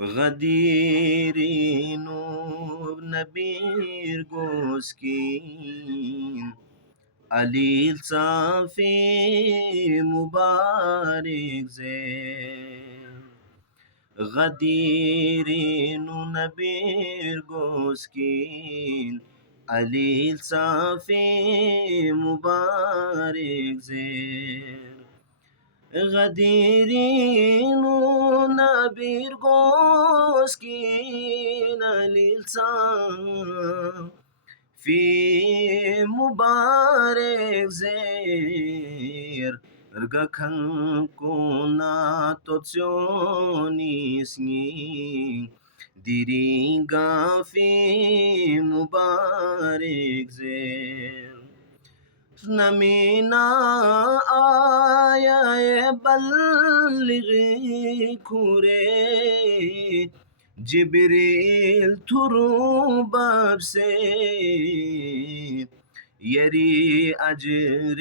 غديرين نبير جوسكين عليل صافي مبارك زين غديرين نبير جوسكين عليل صافي مبارك زين غديرين نبير جوسكين للسان في مبارك زير رجع كان كنا توتسيوني سنين ديرينغا في مبارك زير نمينا آية بلغي كوري جبريل تروباب سے يري أجر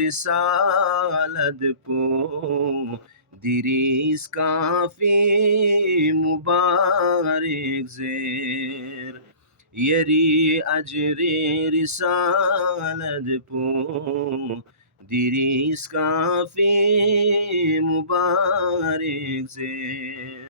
رسالة کو دریس کافی مبارک زیر يري أجر رسالة بو دریس کافی مبارک زیر